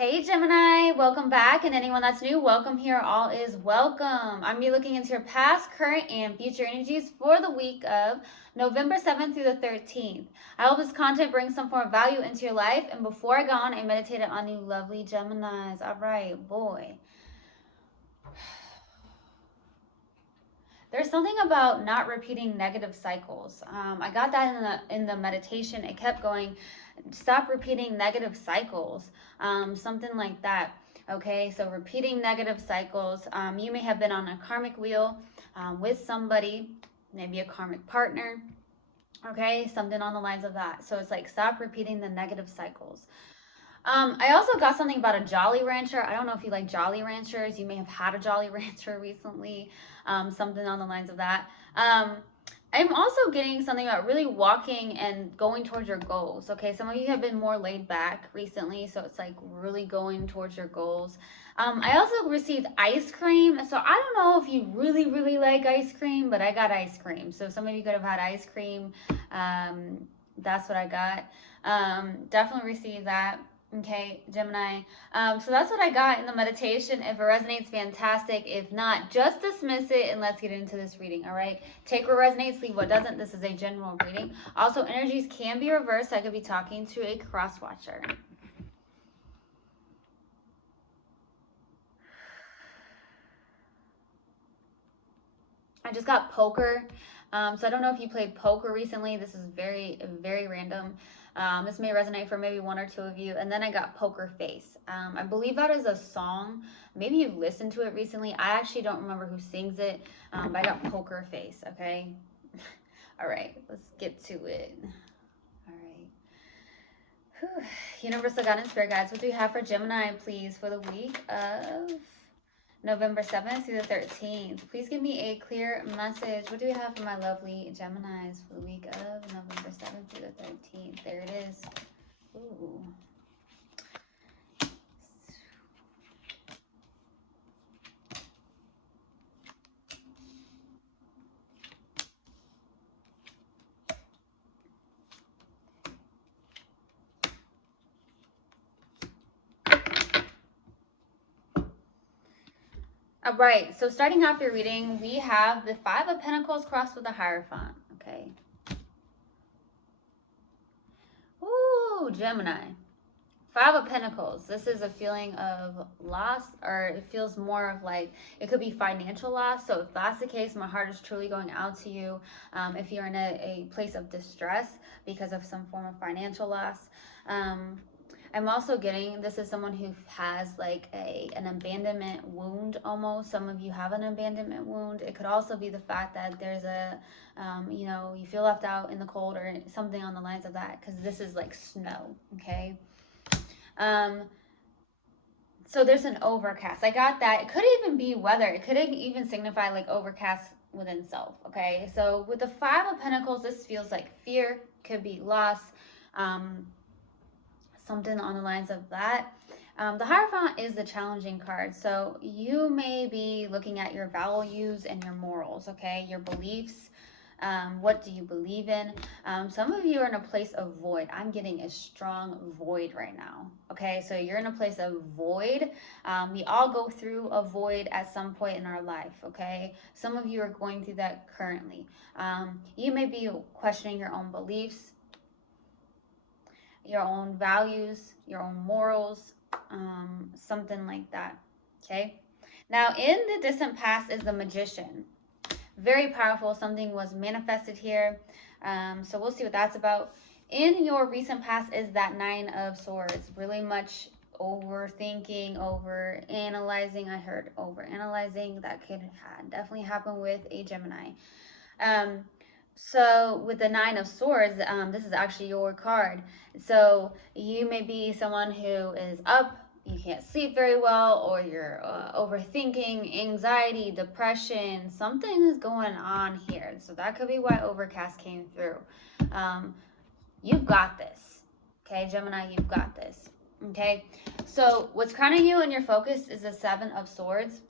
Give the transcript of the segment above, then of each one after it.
Hey Gemini, welcome back, and anyone that's new, welcome here. All is welcome. I'm gonna be looking into your past, current, and future energies for the week of November 7th through the 13th. I hope this content brings some form of value into your life. And before I go on, I meditated on you lovely Geminis. All right, boy. There's something about not repeating negative cycles. I got that in the meditation. It kept going. Stop repeating negative cycles. Something like that. Okay, so repeating negative cycles. You may have been on a karmic wheel with somebody, maybe a karmic partner. Okay, something on the lines of that. So it's like stop repeating the negative cycles. I also got something about a Jolly Rancher. I don't know if you like Jolly Ranchers. You may have had a Jolly Rancher recently. Something on the lines of that. I'm also getting something about really walking and going towards your goals. Okay, some of you have been more laid back recently, so it's like really going towards your goals. I also received ice cream. So I don't know if you really like ice cream, but I got ice cream. So some of you could have had ice cream. That's what I got. Definitely received that. Okay, Gemini. So that's what I got in the meditation. If it resonates, fantastic. If not, just dismiss it and let's get into this reading, all right? Take what resonates, leave what doesn't. This is a general reading. Also, energies can be reversed. I could be talking to a cross-watcher. I just got poker. So I don't know if you played poker recently. This is very random. This may resonate for maybe one or two of you. And then I got Poker Face. I believe that is a song. Maybe you've listened to it recently. I actually don't remember who sings it. But I got Poker Face, okay? All right, let's get to it. All right. Whew. Universal God and Spirit Guides, what do we have for Gemini, please, for the week of November 7th through the 13th. Please give me a clear message. What do we have for my lovely Geminis for the week of November 7th through the 13th? There it is. Ooh. All right, so starting off your reading, we have the Five of Pentacles crossed with the Hierophant, okay? Ooh, Gemini. Five of Pentacles. This is a feeling of loss, or it feels more of like, it could be financial loss. So if that's the case, my heart is truly going out to you. If you're in a place of distress because of some form of financial loss. I'm also getting, this is someone who has like an abandonment wound almost. Some of you have an abandonment wound. It could also be the fact that there's you feel left out in the cold or something on the lines of that, because this is like snow, okay? So there's an overcast. I got that. It could even be weather. It could even signify like overcast within self, okay? So with the Five of Pentacles, this feels like fear, could be loss, something on the lines of that. The Hierophant is the challenging card. So you may be looking at your values and your morals, okay? Your beliefs. What do you believe in? Some of you are in a place of void. I'm getting a strong void right now. Okay, so you're in a place of void. We all go through a void at some point in our life. Okay, some of you are going through that currently. You may be questioning your own beliefs, your own values, your own morals, something like that. Okay, now in the distant past is the Magician. Very powerful. Something was manifested here. So we'll see what that's about. In your recent past is that Nine of Swords. Really much overthinking, over analyzing. I heard over analyzing. That could definitely happen with a Gemini. So with the Nine of Swords, this is actually your card. So you may be someone who is up, you can't sleep very well, or you're overthinking, anxiety, depression. Something is going on here. So that could be why overcast came through. You've got this. Okay, Gemini, you've got this. Okay, so what's crowning you and your focus is the Seven of Swords.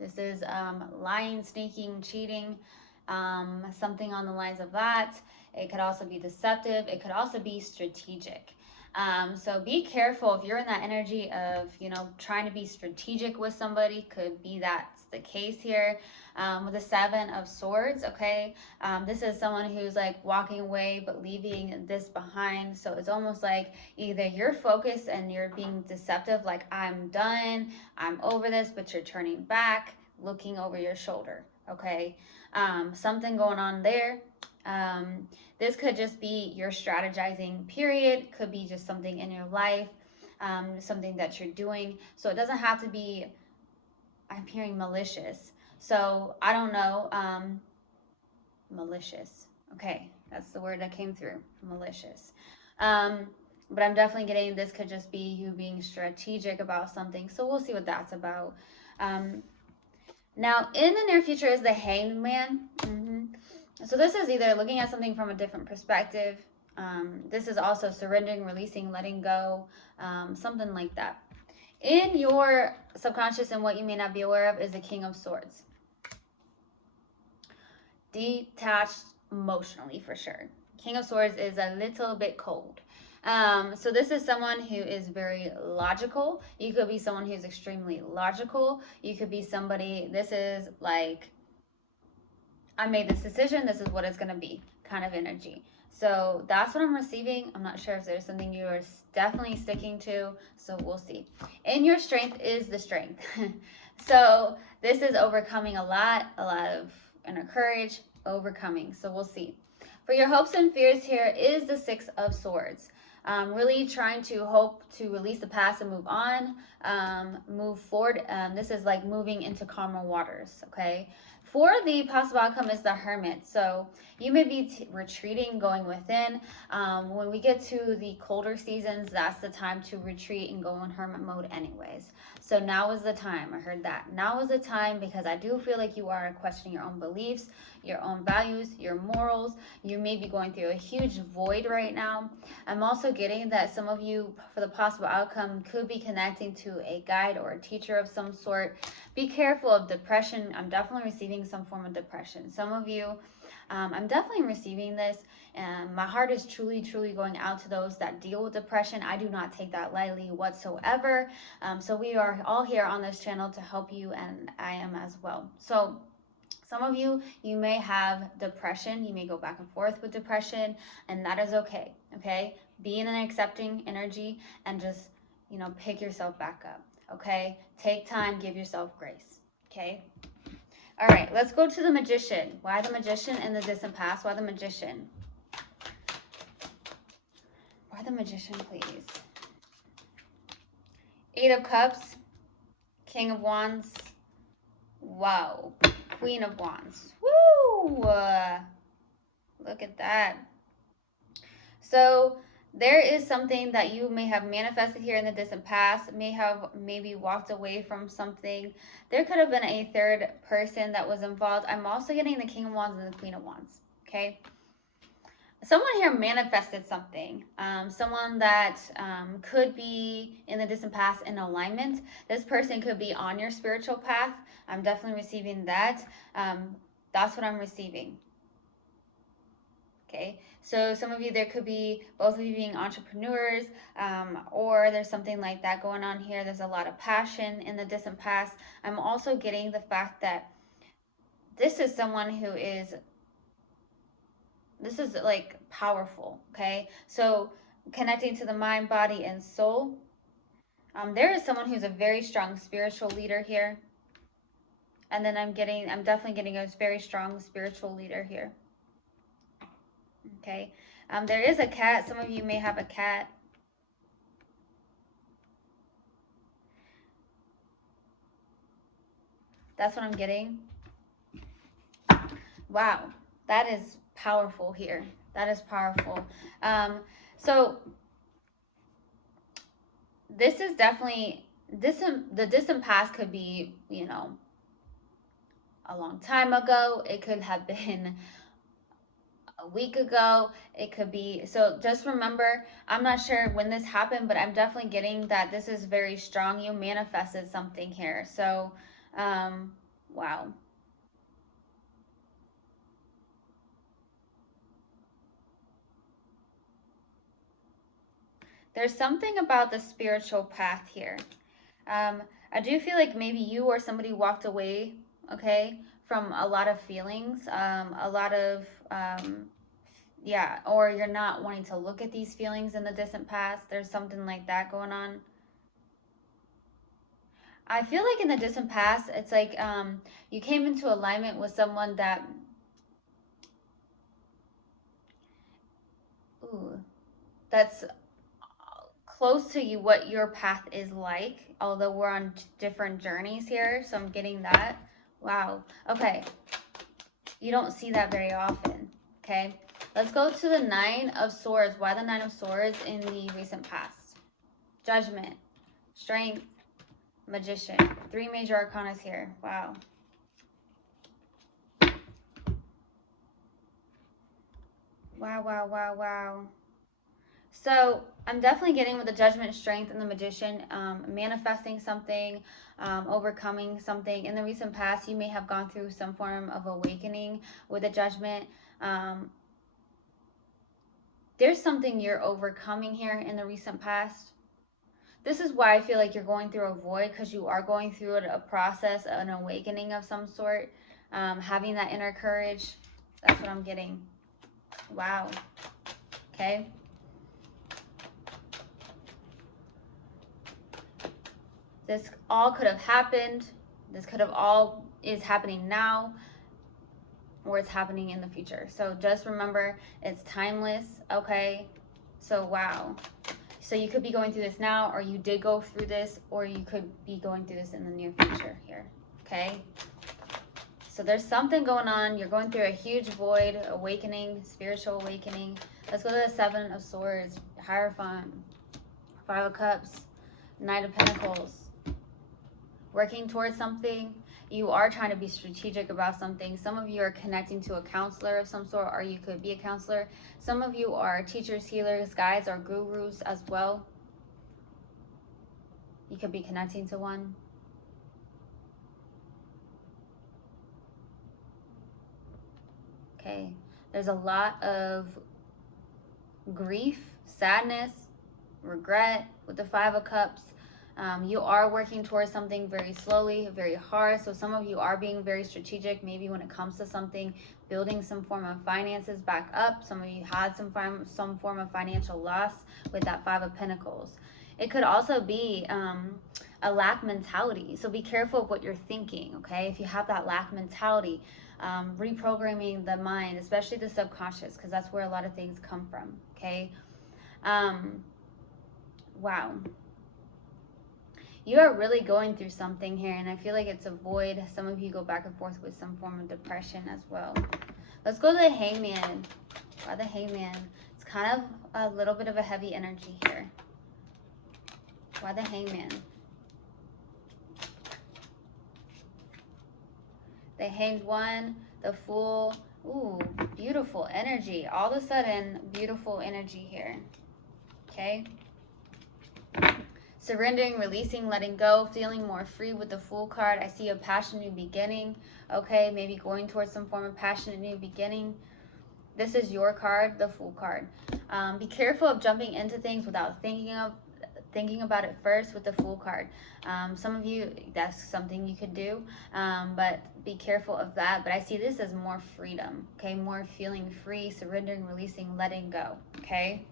This is lying, sneaking, cheating, something on the lines of that. It could also be deceptive. It could also be strategic. So be careful if you're in that energy of, you know, trying to be strategic with somebody. Could be that's the case here. With the Seven of Swords, okay, this is someone who's like walking away but leaving this behind. So it's almost like either you're focused and you're being deceptive, like I'm done, I'm over this, but you're turning back, looking over your shoulder, okay. Something going on there. This could just be your strategizing period, could be just something in your life, something that you're doing. So it doesn't have to be, I'm hearing malicious. So I don't know, malicious. Okay, that's the word that came through, malicious. Um, but I'm definitely getting this could just be you being strategic about something. So we'll see what that's about. Now, in the near future is the Hanged Man. So this is either looking at something from a different perspective. This is also surrendering, releasing, letting go, something like that. In your subconscious and what you may not be aware of is the King of Swords. Detached emotionally for sure. King of Swords is a little bit cold. So this is someone who is very logical. You could be someone who's extremely logical. You could be somebody, this is like, I made this decision, this is what it's going to be kind of energy. So that's what I'm receiving. I'm not sure if there's something you are definitely sticking to, so we'll see. In your strength is the strength. So this is overcoming a lot of inner courage, overcoming. So we'll see. For your hopes and fears here is the Six of Swords. Really trying to hope to release the past and move on, move forward. This is like moving into calmer waters, okay? For the possible outcome is the Hermit. So you may be retreating, going within. When we get to the colder seasons, that's the time to retreat and go in hermit mode anyways. So now is the time. I heard that. Now is the time because I do feel like you are questioning your own beliefs, your own values, your morals. You may be going through a huge void right now. I'm also getting that some of you, for the possible outcome, could be connecting to a guide or a teacher of some sort. Be careful of depression. I'm definitely receiving some form of depression. Some of you, I'm definitely receiving this, and my heart is truly going out to those that deal with depression. I do not take that lightly whatsoever. So we are all here on this channel to help you, and I am as well. So some of you, you may have depression. You may go back and forth with depression, and that is okay, okay? Be in an accepting energy and just, you know, pick yourself back up, okay? Take time, give yourself grace, okay? All right, let's go to the Magician. Why the Magician in the distant past? Why the Magician? Why the Magician, please? Eight of Cups, King of Wands, wow, Queen of Wands. Woo! Look at that. So there is something that you may have manifested here in the distant past, may have maybe walked away from something. There could have been a third person that was involved. I'm also getting the King of Wands and the Queen of Wands, okay? Someone here manifested something. Someone that could be in the distant past in alignment. This person could be on your spiritual path. I'm definitely receiving that. That's what I'm receiving. Okay, so some of you, there could be both of you being entrepreneurs, or there's something like that going on here. There's a lot of passion in the distant past. I'm also getting the fact that this is someone who is, this is like powerful, okay? So connecting to the mind, body, and soul. There is someone who's a very strong spiritual leader here. And then I'm definitely getting a very strong spiritual leader here. Okay, there is a cat. Some of you may have a cat. That's what I'm getting. Wow, that is powerful here. That is powerful. So this is definitely, the distant past could be, you know, a long time ago. It could have been a week ago. It could be, so just remember, I'm not sure when this happened, but I'm definitely getting that this is very strong. You manifested something here. So wow. There's something about the spiritual path here. I do feel like maybe you or somebody walked away, okay, from a lot of feelings, a lot of, yeah, or you're not wanting to look at these feelings in the distant past. There's something like that going on. I feel like in the distant past, it's like you came into alignment with someone that, ooh, that's close to you, what your path is like, although we're on different journeys here. So I'm getting that. Wow. Okay. You don't see that very often. Okay. Let's go to the Nine of Swords. Why the Nine of Swords in the recent past? Judgment, Strength, Magician. 3 major arcanas here. Wow. Wow, wow, wow, wow. So I'm definitely getting with the Judgment, Strength, and the Magician, manifesting something, overcoming something. In the recent past, you may have gone through some form of awakening with the Judgment. There's something you're overcoming here in the recent past. This is why I feel like you're going through a void, because you are going through a process, an awakening of some sort, having that inner courage. That's what I'm getting. Wow. Okay. This all could have happened. This could have all is happening now, or it's happening in the future. So just remember, it's timeless, okay? So wow. So you could be going through this now, or you did go through this, or you could be going through this in the near future here, okay? So there's something going on. You're going through a huge void, awakening, spiritual awakening. Let's go to the Seven of Swords, Hierophant, 5 of Cups, Knight of Pentacles. Working towards something. You are trying to be strategic about something. Some of you are connecting to a counselor of some sort, or you could be a counselor. Some of you are teachers, healers, guides, or gurus as well. You could be connecting to one. Okay. There's a lot of grief, sadness, regret with the 5 of Cups. You are working towards something very slowly, very hard. So some of you are being very strategic, maybe when it comes to something, building some form of finances back up. Some of you had some form of financial loss with that 5 of Pentacles. It could also be a lack mentality. So be careful of what you're thinking, okay? If you have that lack mentality, reprogramming the mind, especially the subconscious, because that's where a lot of things come from, okay? Wow. You are really going through something here, and I feel like it's a void. Some of you go back and forth with some form of depression as well. Let's go to the Hangman. By the Hangman, it's kind of a little bit of a heavy energy here. Why the Hangman? The Hanged One, the Fool. Ooh, beautiful energy. All of a sudden, beautiful energy here. Okay. Surrendering, releasing, letting go, feeling more free with the Fool card. I see a passionate new beginning. Okay, maybe going towards some form of passionate new beginning. This is your card, the Fool card. Be careful of jumping into things without thinking about it first with the Fool card. Some of you, that's something you could do, but be careful of that. But I see this as more freedom, okay? More feeling free, surrendering, releasing, letting go, okay?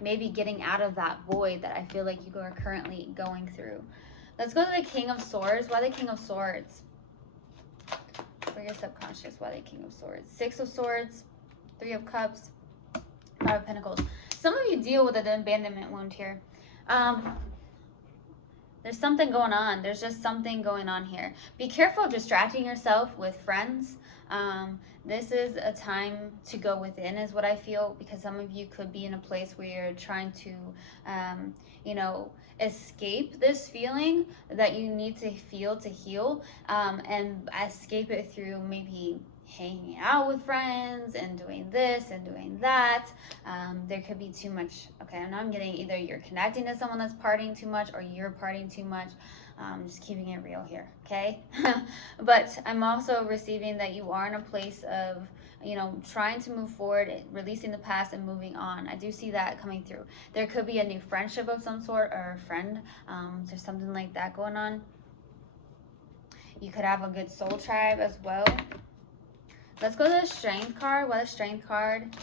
Maybe getting out of that void that I feel like you are currently going through. Let's go to the King of Swords. Why the King of Swords? For your subconscious, why the King of Swords? 6 of Swords, 3 of Cups, 5 of Pentacles. Some of you deal with an abandonment wound here. There's something going on. There's just something going on here. Be careful of distracting yourself with friends. This is a time to go within is what I feel, because some of you could be in a place where you're trying to, you know, escape this feeling that you need to feel to heal, and escape it through maybe hanging out with friends and doing this and doing that. There could be too much. Okay, and I'm getting either you're connecting to someone that's partying too much or you're partying too much. Just keeping it real here, okay? But I'm also receiving that you are in a place of, you know, trying to move forward, releasing the past and moving on. I do see that coming through. There could be a new friendship of some sort, or a friend. There's something like that going on. You could have a good soul tribe as well. Let's go to the Strength card. What a Strength card.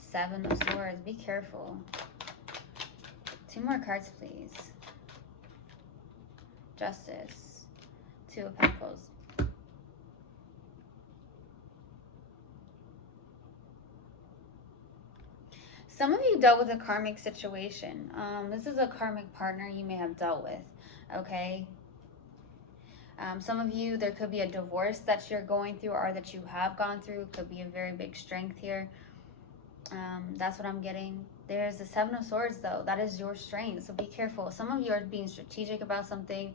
7 of Swords. Be careful. 2 more cards, please. Justice. 2 of Pentacles. Some of you dealt with a karmic situation. This is a karmic partner you may have dealt with, okay? Some of you, there could be a divorce that you're going through or that you have gone through. It could be a very big strength here. That's what I'm getting. There's the 7 of Swords, though. That is your strength, so be careful. Some of you are being strategic about something.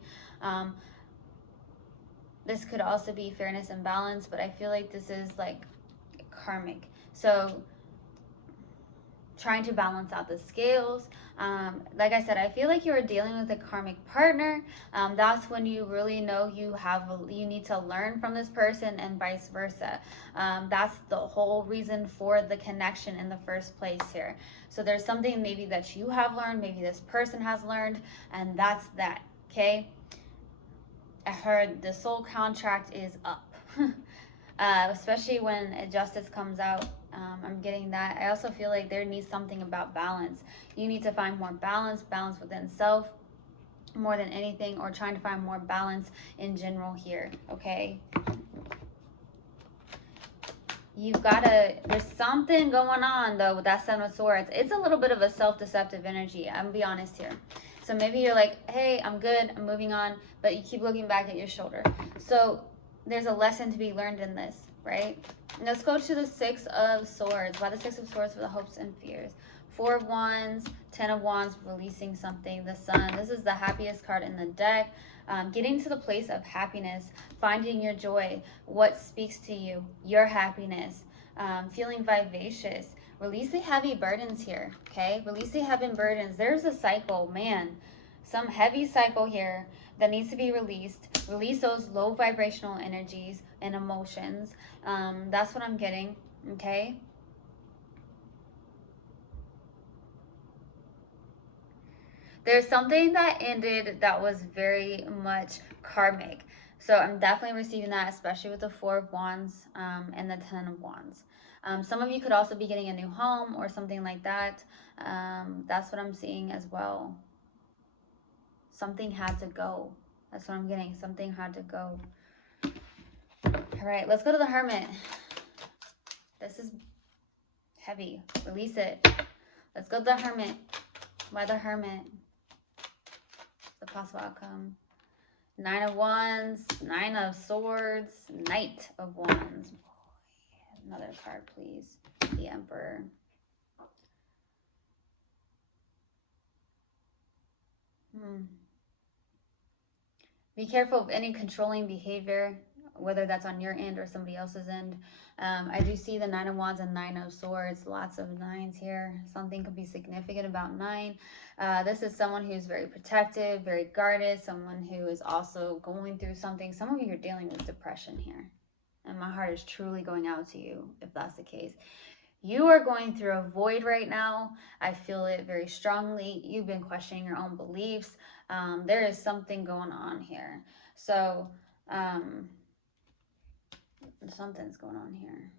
This could also be fairness and balance, but I feel like this is like karmic. So trying to balance out the scales. Like I said, I feel like you're dealing with a karmic partner. That's when you really know you need to learn from this person, and vice versa. That's the whole reason for the connection in the first place here. So there's something maybe that you have learned, maybe this person has learned, and that's that, okay? I heard the soul contract is up. Especially when justice comes out. I'm getting that. I also feel like there needs something about balance. You need to find more balance within self more than anything, or trying to find more balance in general here, okay? There's something going on though with that 7 of Swords. It's a little bit of a self-deceptive energy. I'm gonna be honest here. So maybe you're like, hey, I'm good, I'm moving on, but you keep looking back at your shoulder. So there's a lesson to be learned in this, right? Let's go to the 6 of Swords. Why the 6 of Swords for the hopes and fears? 4 of Wands, 10 of Wands, releasing something. The Sun. This is the happiest card in the deck. Getting to the place of happiness, finding your joy, what speaks to you, your happiness, feeling vivacious. Release the heavy burdens here, okay? Release the heavy burdens. There's a cycle, man. Some heavy cycle here that needs to be released. Release those low vibrational energies and emotions. That's what I'm getting, okay? There's something that ended that was very much karmic. So I'm definitely receiving that, especially with the 4 of Wands and the 10 of Wands. Some of you could also be getting a new home or something like that. That's what I'm seeing as well. Something had to go. That's what I'm getting. Something had to go. All right, let's go to the Hermit. This is heavy. Release it. Let's go to the Hermit. Why the Hermit? The possible outcome. 9 of Wands, 9 of Swords, Knight of Wands. Another card, please. The Emperor. Be careful of any controlling behavior, whether that's on your end or somebody else's end. I do see the 9 of Wands and 9 of Swords. Lots of 9s here. Something could be significant about 9. This is someone who's very protective, very guarded, someone who is also going through something. Some of you are dealing with depression here. And my heart is truly going out to you if that's the case. You are going through a void right now. I feel it very strongly. You've been questioning your own beliefs. There is something going on here. So, something's going on here.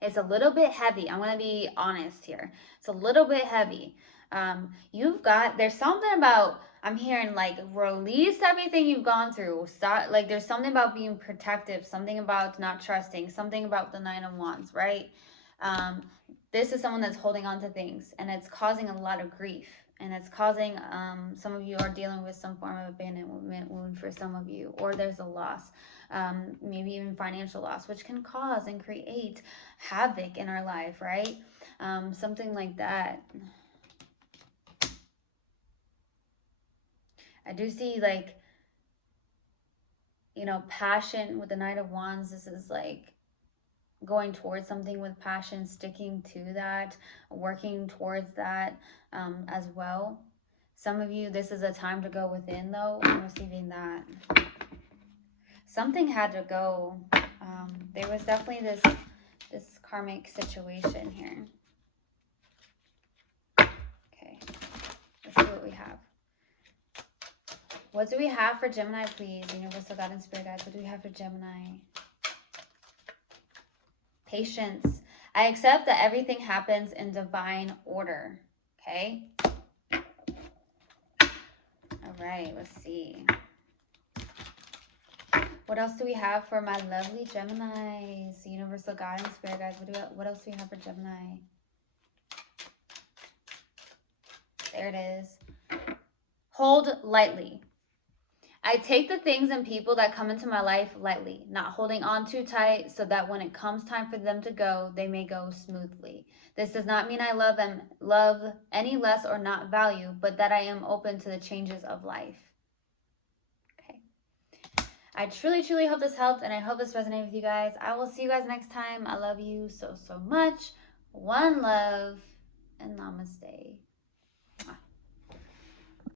It's a little bit heavy. I'm going to be honest here. It's a little bit heavy. There's something about, I'm hearing like release everything you've gone through. Start, like there's something about being protective, something about not trusting, something about the 9 of Wands, right? This is someone that's holding on to things, and it's causing a lot of grief. And it's causing, some of you are dealing with some form of abandonment wound for some of you, or there's a loss, maybe even financial loss, which can cause and create havoc in our life, right? Something like that. I do see like, you know, passion with the Knight of Wands. This is like going towards something with passion, sticking to that, working towards that as well. Some of you, this is a time to go within though. I'm receiving that. something had to go. There was definitely this karmic situation here. Okay, let's see what we have. What do we have for Gemini, please? Universal God and Spirit Guides, what do we have for Gemini? Patience. I accept that everything happens in divine order. Okay? All right, let's see. What else do we have for my lovely Geminis? Universal God and Spirit Guides, what else do we have for Gemini? There it is. Hold lightly. I take the things and people that come into my life lightly, not holding on too tight so that when it comes time for them to go, they may go smoothly. This does not mean I love any less or not value, but that I am open to the changes of life. Okay. I truly, truly hope this helped, and I hope this resonated with you guys. I will see you guys next time. I love you so, so much. One love, and namaste.